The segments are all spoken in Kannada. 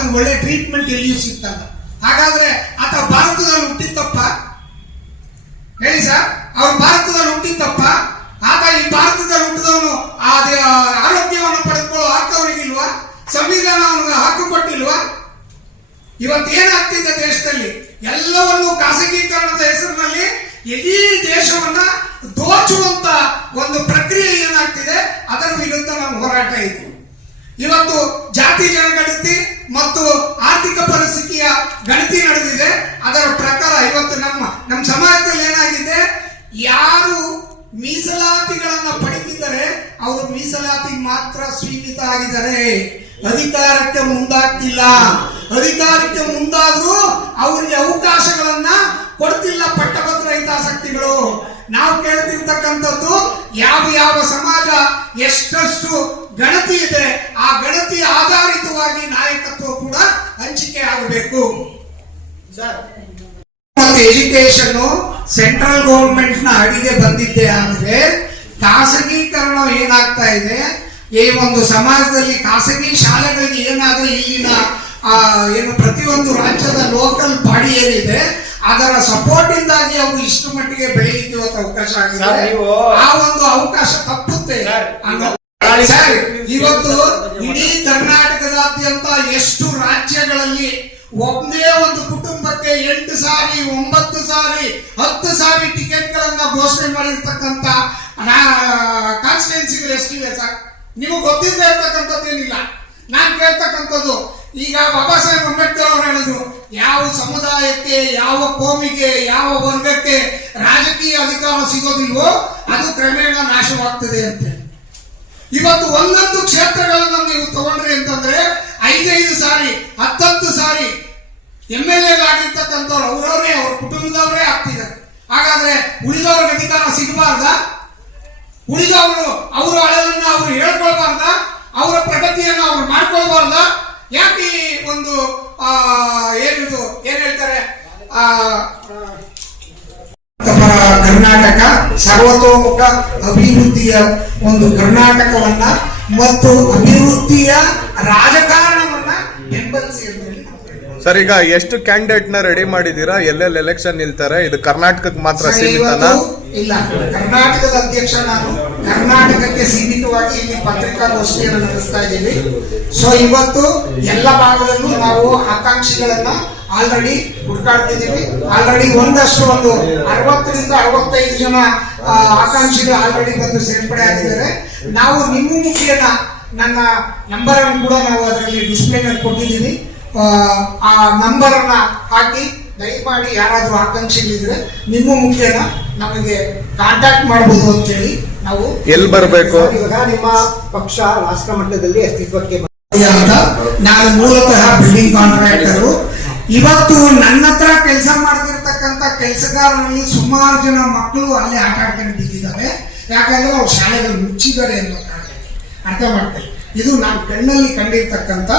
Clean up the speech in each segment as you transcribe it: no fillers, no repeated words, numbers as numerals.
ಆತನ ಒಳ್ಳೆ ಟ್ರೀಟ್ಮೆಂಟ್ ಎಲ್ಲಿಯೂ ಸಿಗ್ತಲ್ಲ. ಹಾಗಾದ್ರೆ ಆತ ಭಾರತದಲ್ಲಿ ಹುಟ್ಟಿದ್ದಪ್ಪ ಹೇಳಿ ಸರ್, ಅವ್ರು ಭಾರತದಲ್ಲಿ ಹುಟ್ಟಿದ್ದಪ್ಪ. ಆತ ಈ ಭಾರತದಲ್ಲಿ ಹುಟ್ಟಿದವನು ಆರೋಗ್ಯವನ್ನು ಪಡೆದುಕೊಳ್ಳೋ ಹಕ್ಕು ಅವನಿಗಿಲ್ವಾ? ಸಂವಿಧಾನ ಅವನಿಗೆ ಹಕ್ಕು ಕೊಟ್ಟಿಲ್ವಾ? ಇವತ್ತು ಏನಾಗ್ತಿದೆ ದೇಶದಲ್ಲಿ, ಎಲ್ಲವನ್ನು ಖಾಸಗೀಕರಣದ ಹೆಸರಿನಲ್ಲಿ ಇಡೀ ದೇಶವನ್ನ ದೋಚುವಂತ ಒಂದು ಪ್ರಕ್ರಿಯೆ ಏನಾಗ್ತಿದೆ, ಅದರ ವಿರುದ್ಧ ನಾವು ಹೋರಾಟ ಇತ್ತು. ಇವತ್ತು ಜಾತಿ ಜನಗಣತಿ ಮತ್ತು ಆರ್ಥಿಕ ಪರಿಸ್ಥಿತಿಯ ಗಣತಿ ನಡೆದಿದೆ. ಅದರ ಪ್ರಕಾರ ಇವತ್ತು ನಮ್ಮ ಸಮಾಜದಲ್ಲಿ ಏನಾಗಿದೆ, ಯಾರು ಮೀಸಲಾತಿಗಳನ್ನ ಪಡೆದಿದ್ದಾರೆ ಅವರು ಮೀಸಲಾತಿ ಮಾತ್ರ ಸೀಮಿತ ಆಗಿದ್ದಾರೆ, ಅಧಿಕಾರಕ್ಕೆ ಮುಂದಾಗ್ತಿಲ್ಲ. ಅಧಿಕಾರಕ್ಕೆ ಮುಂದಾದ್ರೂ ಅವರಿಗೆ ಅವಕಾಶಗಳನ್ನ ಕೊಡ್ತಿಲ್ಲ ಪಟ್ಟಭದ್ರ ಹಿತಾಸಕ್ತಿಗಳು. ನಾವು ಕೇಳ್ತಿರ್ತಕ್ಕಂಥದ್ದು ಯಾವ ಸಮಾಜ ಎಷ್ಟೆಷ್ಟು ಗಣತಿ ಇದೆ, ಆ ಗಣತಿ ಆಧಾರಿತವಾಗಿ ನಾಯಕತ್ವ ಕೂಡ ಹಂಚಿಕೆ ಆಗಬೇಕು. ಮತ್ತೆ ಎಜುಕೇಶನ್ ಸೆಂಟ್ರಲ್ ಗೌರ್ಮೆಂಟ್ ನ ಅಡಿಗೆ ಬಂದಿದ್ದೆ ಆದ್ರೆ ಖಾಸಗೀಕರಣ ಏನಾಗ್ತಾ ಇದೆ, ಈ ಒಂದು ಸಮಾಜದಲ್ಲಿ ಖಾಸಗಿ ಶಾಲೆಗಳಿಗೆ ಏನಾದ್ರೂ ಇಲ್ಲಿನ ಏನು ಪ್ರತಿಯೊಂದು ರಾಜ್ಯದ ಲೋಕಲ್ ಬಾಡಿ ಏನಿದೆ ಅದರ ಸಪೋರ್ಟ್ ಇಂದಾಗಿ ಅವು ಇಷ್ಟು ಮಟ್ಟಿಗೆ ಬೆಳೀಲಿಕ್ಕೆ ಇವತ್ತು ಅವಕಾಶ ಆಗಿದೆ. ಆ ಒಂದು ಅವಕಾಶ ತಪ್ಪುತ್ತೆ. ಇವತ್ತು ಇಡೀ ಕರ್ನಾಟಕದಾದ್ಯಂತ ಎಷ್ಟು ರಾಜ್ಯಗಳಲ್ಲಿ ಒಂದೇ ಒಂದು ಕುಟುಂಬಕ್ಕೆ 8 ಸಾರಿ 9 ಸಾರಿ 10 ಸಾರಿ ಟಿಕೆಟ್ ಗಳನ್ನ ಘೋಷಣೆ ಮಾಡಿರ್ತಕ್ಕಂಥ ಕಾನ್ಸ್ಟಿಟ್ಯೂನ್ಸಿಗಳು ಎಷ್ಟಿವೆ ಸರ್? ನೀವು ಗೊತ್ತಿಲ್ಲದೆ ಇರ್ತಕ್ಕಂಥದ್ದೇನಿಲ್ಲ. ನಾನು ಕೇಳ್ತಕ್ಕಂಥದ್ದು, ಈಗ ಬಾಬಾ ಸಾಹೇಬ್ ಅಂಬೇಡ್ಕರ್ ಅವರು ಹೇಳಿದ್ರು, ಯಾವ ಸಮುದಾಯಕ್ಕೆ, ಯಾವ ಕೋಮಿಗೆ, ಯಾವ ವರ್ಗಕ್ಕೆ ರಾಜಕೀಯ ಅಧಿಕಾರ ಸಿಗೋದಿಲ್ವೋ ಅದು ಕ್ರಮೇಣ ನಾಶವಾಗ್ತದೆ ಅಂತ. ಇವತ್ತು ಒಂದೊಂದು ಕ್ಷೇತ್ರಗಳನ್ನ ನೀವು ತಗೊಂಡ್ರಿ ಅಂತಂದ್ರೆ 5 ಸಾರಿ 10 ಸಾರಿ MLA ಆಗಿರ್ತಕ್ಕಂಥವ್ರು ಅವರವರೇ ಅವ್ರ ಕುಟುಂಬದವರೇ ಆಗ್ತಿದ್ದಾರೆ. ಹಾಗಾದ್ರೆ ಉಳಿದವ್ರಿಗೆ ಅಧಿಕಾರ ಸಿಗಬಾರ್ದ? ಉಳಿದವರು ಅವರು ಹಳೆಯನ್ನ ಅವರು ಹೇಳ್ಕೊಳ್ಬಾರ್ದ? ಅವರ ಪ್ರಗತಿಯನ್ನು ಅವ್ರು ಮಾಡ್ಕೊಳ್ಬಾರ್ದ? ಯಾಕೆ ಒಂದು ಏನ್ ಹೇಳ್ತಾರೆ, ಕರ್ನಾಟಕ ಸರ್ವತೋಮುಖ ಅಭಿವೃದ್ಧಿಯ ಒಂದು ಕರ್ನಾಟಕವನ್ನ ಮತ್ತು ಅಭಿವೃದ್ಧಿಯ ರಾಜಕಾರಣವನ್ನ ಬೆಂಬಲಿಸಿ. ಸರ್, ಈಗ ಎಷ್ಟು ಕ್ಯಾಂಡಿಡೇಟ್ ನ ರೆಡಿ ಮಾಡಿದೀರಾ? ಎಲ್ಲೆಲ್ಲಿ ಎಲೆಕ್ಷನ್ ನಿಲ್ತಾರೆ? ಇದು ಕರ್ನಾಟಕಕ್ಕೆ ಮಾತ್ರ ಸೀಮಿತನಾ? ಇಲ್ಲ, ಕರ್ನಾಟಕದ ಅಧ್ಯಕ್ಷ ನಾನು. ಕರ್ನಾಟಕಕ್ಕೆ ಸೀಮಿತವಾಗಿ ಇಲ್ಲಿ ಪತ್ರಿಕಾಗೋಷ್ಠಿಯನ್ನು ನಡೆಸ್ತಾ ಇದ್ದೀವಿ. ಸೊ ಇವತ್ತು ಎಲ್ಲ ಭಾಗದಲ್ಲೂ ನಾವು ಆಕಾಂಕ್ಷಿಗಳನ್ನ ಆಲ್ರೆಡಿ ಹುಡುಕಾಡ್ತಿದ್ದೀವಿ. ಆಲ್ರೆಡಿ ಒಂದು 60ರಿಂದ 65 ಜನ ಆಕಾಂಕ್ಷಿಗಳು ಆಲ್ರೆಡಿ ಬಂದು ಸೇರ್ಪಡೆ ಆಗಿದ್ದಾರೆ. ನಾವು ನಿಮ್ಮ ಮುಖೇನ ನನ್ನ ನಂಬರ್ ಅನ್ನು ಕೂಡ ನಾವು ಅದರಲ್ಲಿ ಡಿಸ್ಪ್ಲೇ ಮೇಲೆ ಕೊಟ್ಟಿದ್ದೀವಿ. ಆ ನಂಬರ್ ಅನ್ನ ಹಾಕಿ ದಯಮಾಡಿ ಯಾರಾದ್ರೂ ಆಕಾಂಕ್ಷಿಗಳಿದ್ರೆ ನಿಮ್ಮ ಮುಖೇನ ನಮಗೆ ಕಾಂಟ್ಯಾಕ್ಟ್ ಮಾಡಬಹುದು ಅಂತ ಹೇಳಿ ನಾವು. ಎಲ್ಲಿ ಬರಬೇಕು? ನಿಮ್ಮ ಪಕ್ಷ ರಾಷ್ಟ್ರ ಮಟ್ಟದಲ್ಲಿ ಅಸ್ತಿತ್ವಕ್ಕೆ ಅಂತ ನಾನು ಮೂಲತಃ ಬಿಲ್ಡಿಂಗ್ ಕಾಂಟ್ರಾಕ್ಟರ್. ಇವತ್ತು ನನ್ನ ಹತ್ರ ಕೆಲಸ ಮಾಡ್ತಿರ್ತಕ್ಕಂಥ ಕೆಲಸಗಾರರಲ್ಲಿ ಸುಮಾರು ಜನ ಮಕ್ಕಳು ಅಲ್ಲಿ ಆಟ ಆಡ್ಕೊಂಡು ಬಿದ್ದಿದ್ದಾರೆ. ಯಾಕಂದ್ರೆ ಅವ್ರು ಶಾಲೆಗಳು ಮುಚ್ಚಿದ್ದಾರೆ ಅನ್ನೋ ಕಾರಣಕ್ಕೆ. ಅರ್ಥ ಮಾಡ್ಕೊಳ್ಳಿ, ಇದು ನಾನು ಕಣ್ಣಲ್ಲಿ ಕಂಡಿರ್ತಕ್ಕಂಥ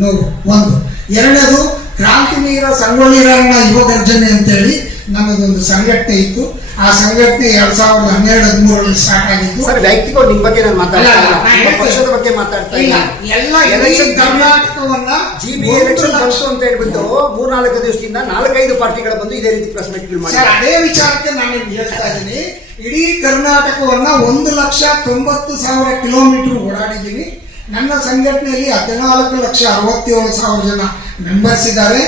ನೋವು. ಒಂದು. ಎರಡನೇದು, ಕ್ರಾಂತಿವೀರ ಸಂಗೊಳ್ಳಿ ರಾಯಣ್ಣ ಯುವ ಗರ್ಜನೆ ಅಂತೇಳಿ ನಮ್ಮದೊಂದು ಸಂಘಟನೆ ಇತ್ತು. ಆ ಸಂಘಟನೆ 2012-13 ಸ್ಟಾರ್ಟ್ ಆಗಿತ್ತು. ವೈಯಕ್ತಿಕ ನಿಮ್ಮ ಬಗ್ಗೆ ನಾನು ಪಕ್ಷದ ಬಗ್ಗೆ ಮಾತಾಡ್ತಾ ಇಲ್ಲ. ಕರ್ನಾಟಕವನ್ನ GB ಎಲೆಕ್ಷನ್ ಬಂತು ಅಂತ ಹೇಳ್ಬಿಟ್ಟು 3-4 ದಿವಸದಿಂದ 4-5 ಪಾರ್ಟಿಗಳು ಬಂದು ಇದೇ ರೀತಿ ಪ್ರೆಸ್ ಮೀಟ್ಗಳು ಮಾಡಿ. ಅದೇ ವಿಚಾರಕ್ಕೆ ನಾನು ಹೇಳ್ತಾ ಇದ್ದೀನಿ. ಇಡೀ ಕರ್ನಾಟಕವನ್ನ 1,90,000 ಕಿಲೋಮೀಟರ್ ಓಡಾಡಿದ್ದೀನಿ. ನನ್ನ ಸಂಘಟನೆಯಲ್ಲಿ 14,67,000 ಜನ ಮೆಂಬರ್ಸ್ ಇದ್ದಾರೆ.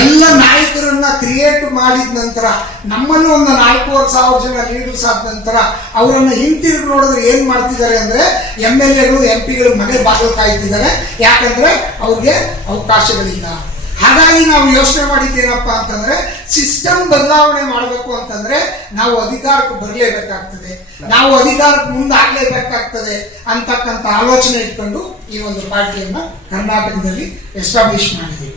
ಎಲ್ಲ ನಾಯಕರನ್ನ ಕ್ರಿಯೇಟ್ ಮಾಡಿದ ನಂತರ ನಮ್ಮನ್ನು ಒಂದು 4,500 ಜನ ಲೀಡರ್ಸ್ ಆದ ನಂತರ ಅವರನ್ನ ಹಿಂತಿರುಗಿ ನೋಡಿದ್ರೆ ಏನ್ ಮಾಡ್ತಿದ್ದಾರೆ ಅಂದ್ರೆ MLAಗಳು MP ಗಳು ಮನೆ ಬಾಗಿಲು ಕಾಯ್ತಿದ್ದಾರೆ. ಯಾಕಂದ್ರೆ ಅವ್ರಿಗೆ ಅವಕಾಶಗಳಿಲ್ಲ. ಹಾಗಾಗಿ ನಾವು ಯೋಚನೆ ಮಾಡಿದ್ದೇನಪ್ಪ ಅಂತಂದ್ರೆ ಸಿಸ್ಟಮ್ ಬದಲಾವಣೆ ಮಾಡಬೇಕು ಅಂತಂದ್ರೆ ನಾವು ಅಧಿಕಾರಕ್ಕೆ ಬರಲೇಬೇಕಾಗ್ತದೆ, ನಾವು ಅಧಿಕಾರಕ್ಕೆ ಮುಂದಾಗಲೇಬೇಕಾಗ್ತದೆ ಅಂತಕ್ಕಂಥ ಆಲೋಚನೆ ಇಟ್ಕೊಂಡು ಈ ಒಂದು ಪಾರ್ಟಿಯನ್ನ ಕರ್ನಾಟಕದಲ್ಲಿ ಎಸ್ಟಾಬ್ಲಿಷ್ ಮಾಡಿದ್ದೀವಿ.